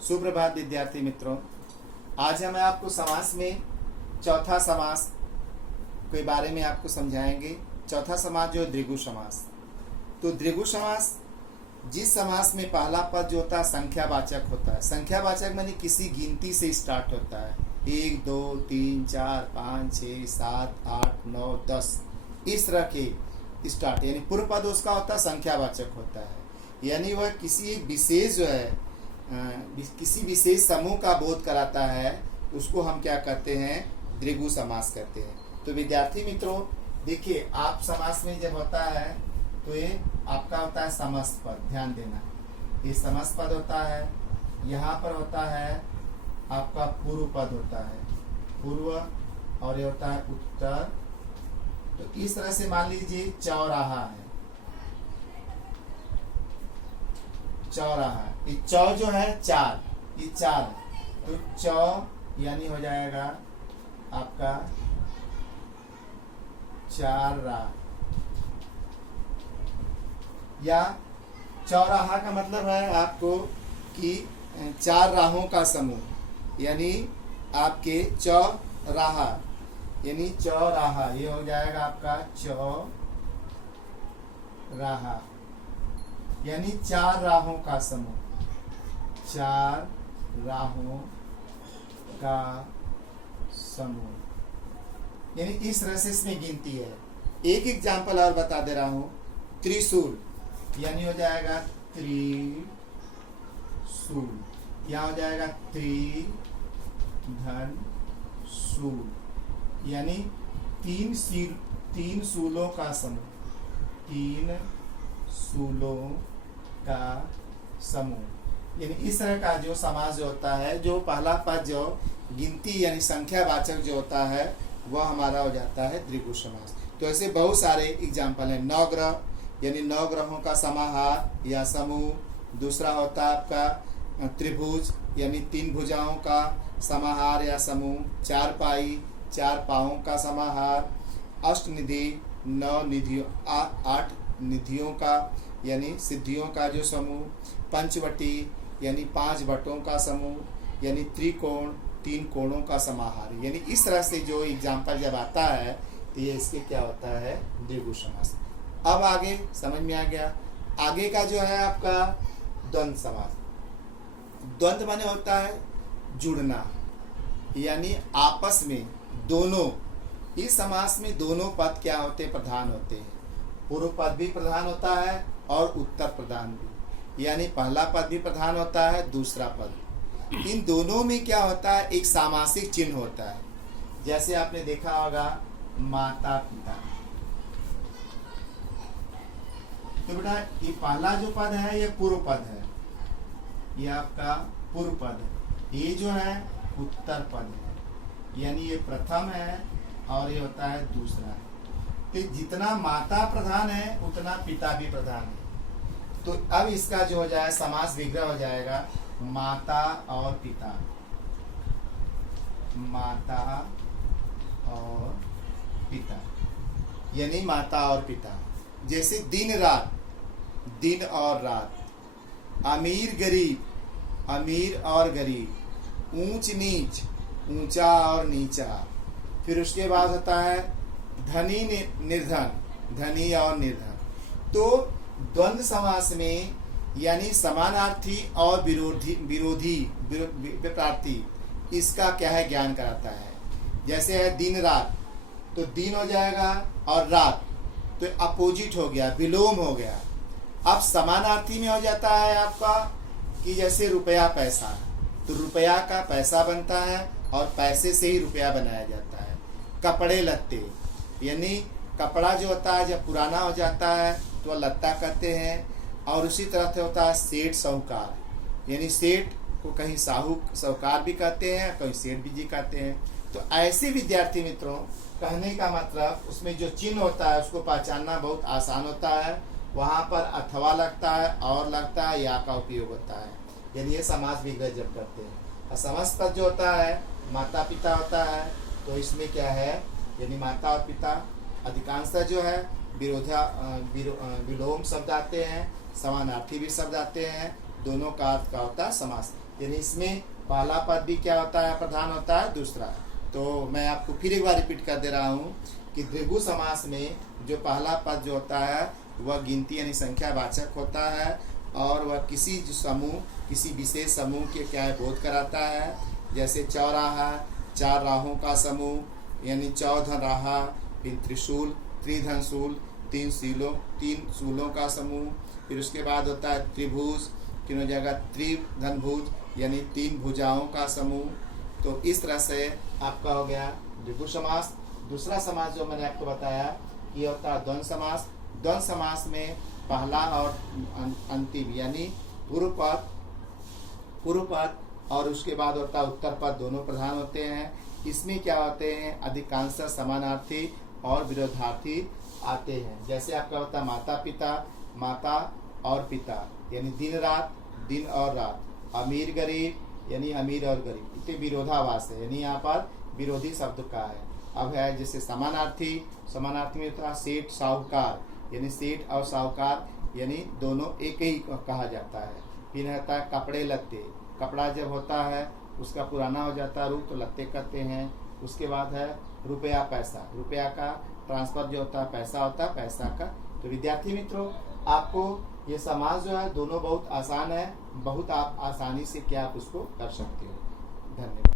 सुप्रभात विद्यार्थी मित्रों। आज हम आपको समास में चौथा समास के बारे में आपको समझाएंगे। चौथा समास जो है द्विगु समास। तो द्विगु समास जिस समास में पहला पद जो होता है संख्यावाचक होता है। संख्यावाचक माने किसी गिनती से स्टार्ट होता है, 1 2 3 4 5 6 7 8 9 10 इस तरह के स्टार्ट, यानी पूर्व पद उसका होता है संख्यावाचक होता है, यानी वह किसी एक विशेष जो है किसी विशेष समूह का बोध कराता है। उसको हम क्या करते हैं, द्विगु समास करते हैं। तो विद्यार्थी मित्रों देखिए, आप समास में जब होता है तो ये आपका होता है समस्त पद। ध्यान देना, ये समस्त पद होता है। यहाँ पर होता है आपका पूर्व पद होता है, पूर्व, और ये होता है उत्तर। तो इस तरह से मान लीजिए चौराहा है, चौराहा। ये चौ जो है चार, ये चार, तो चौ यानी हो जाएगा आपका चार राह, या चौराहा का मतलब है आपको कि चार राहों का समूह, यानी आपके चौराहा यानी चौराहा, ये हो जाएगा आपका चौराहा, यानी चार राहों का समूह, चार राहों का समूह, यानी इस तरह से इसमें गिनती है। एक एग्जाम्पल और बता दे रहा हूं, त्रिशूल यानी हो जाएगा त्रिशूल, यहाँ हो जाएगा त्रिधन शूल, यानी तीन शूलों का समूह, तीन शूलों का समूह। यानी इस तरह का जो समास जो होता है, जो पहला पद जो गिनती यानी संख्यावाचक जो होता है वह हमारा हो जाता है द्विगु समास। तो ऐसे बहुत सारे एग्जाम्पल हैं। नवग्रह यानी नौ ग्रहों का समाहार या समूह। दूसरा होता है आपका त्रिभुज यानी तीन भुजाओं का समाहार या समूह। चार पाई, चार पाँवों का समाहार। अष्टनिधि, नौ निधियों, 8 निधियों का यानी सिद्धियों का जो समूह। पंचवटी यानी 5 वटों का समूह, यानी त्रिकोण, 3 कोणों का समाहार। यानी इस तरह से जो एग्जाम्पल जब आता है तो ये इसके क्या होता है, द्विगु समास। अब आगे समझ में आ गया। आगे का जो है आपका द्वंद्व समास। द्वंद्व माने होता है जुड़ना, यानी आपस में दोनों। इस समास में दोनों पद क्या होते, प्रधान होते हैं। पूर्व पद भी प्रधान होता है और उत्तर प्रधान भी, यानी पहला पद भी प्रधान होता है, दूसरा पद। इन दोनों में क्या होता है, एक सामासिक चिन्ह होता है। जैसे आपने देखा होगा माता पिता। तो बेटा ये पहला जो पद है ये पूर्व पद है, ये आपका पूर्व पद है। ये जो है उत्तर पद है, यानी ये प्रथम है और ये होता है दूसरा है। तो जितना माता प्रधान है उतना पिता भी प्रधान है। तो अब इसका जो हो जाए समास विग्रह हो जाएगा माता और पिता, माता और पिता, यानी माता और पिता। जैसे दिन रात, दिन और रात। अमीर गरीब, अमीर और गरीब। ऊंच नीच, ऊंचा और नीचा। फिर उसके बाद होता है धनी निर्धन, धनी और निर्धन। तो द्वंद्व समास में यानी समानार्थी और विरोधी विपरीत, इसका क्या है, ज्ञान कराता है। जैसे है दिन रात, तो दिन हो जाएगा और रात, तो अपोजिट हो गया, विलोम हो गया। अब समानार्थी में हो जाता है आपका कि जैसे रुपया पैसा, तो रुपया का पैसा बनता है और पैसे से ही रुपया बनाया जाता है। कपड़े लत्ते, यानी कपड़ा जो होता है जब पुराना हो जाता है तो लत्ता कहते हैं। और उसी तरह से होता है सेठ साहूकार, यानी सेठ को कहीं साहूकार भी कहते हैं, कहीं सेठ भी जी कहते हैं। तो ऐसे विद्यार्थी मित्रों, कहने का मतलब उसमें जो चिन्ह होता है उसको पहचानना बहुत आसान होता है। वहाँ पर अथवा लगता है और लगता है या का उपयोग होता है, यानी ये समास विग्रह जब करते हैं। और समस्त पद जो होता है माता पिता होता है, तो इसमें क्या है, यानी माता और पिता अधिकांशतः जो है विलोम शब्द आते हैं, समानार्थी भी शब्द आते हैं, दोनों का अर्थ का होता है समास। यानी इसमें पहला पद भी क्या होता है, प्रधान होता है, दूसरा। तो मैं आपको फिर एक बार रिपीट कर दे रहा हूँ कि द्विगु समास में जो पहला पद जो होता है वह गिनती यानी संख्या वाचक होता है, और वह किसी समूह, किसी विशेष समूह के क्या है बोध कराता है। जैसे चौराहा, 4 राहों का समूह यानी चौधन राहा, फिर त्रिशूल, त्रिधनशूल, 3 शूलों का समूह। फिर उसके बाद होता है त्रिभुज, तीनों जगह त्रिधनभुज यानी 3 भुजाओं का समूह। तो इस तरह से आपका हो गया द्विगु समास। दूसरा समास जो मैंने आपको बताया ये होता है द्वंद्व समास। द्वंद्व समास में पहला और अंतिम यानी पूर्व पद और उसके बाद होता है उत्तर पद, दोनों प्रधान होते हैं। इसमें क्या होते हैं, अधिकांश समानार्थी और विरोधार्थी आते हैं। जैसे आपका होता है माता पिता, माता और पिता यानी दिन रात, दिन और रात। अमीर गरीब यानी अमीर और गरीब, इतने विरोधाभास है, यानी यहाँ पर विरोधी शब्द का है। अब है जैसे समानार्थी में होता है सेठ साहूकार यानी सेठ और साहूकार यानी दोनों एक ही कहा जाता है। फिर रहता है कपड़े लत्ते, कपड़ा जब होता है उसका पुराना हो जाता है रूप तो लत्ते कहते हैं। उसके बाद है रुपया पैसा, रुपया का ट्रांसफर जो होता है पैसा होता है, पैसा का। तो विद्यार्थी मित्रों आपको ये समास जो है दोनों बहुत आसान है, बहुत आप आसानी से क्या आप उसको कर सकते हो। धन्यवाद।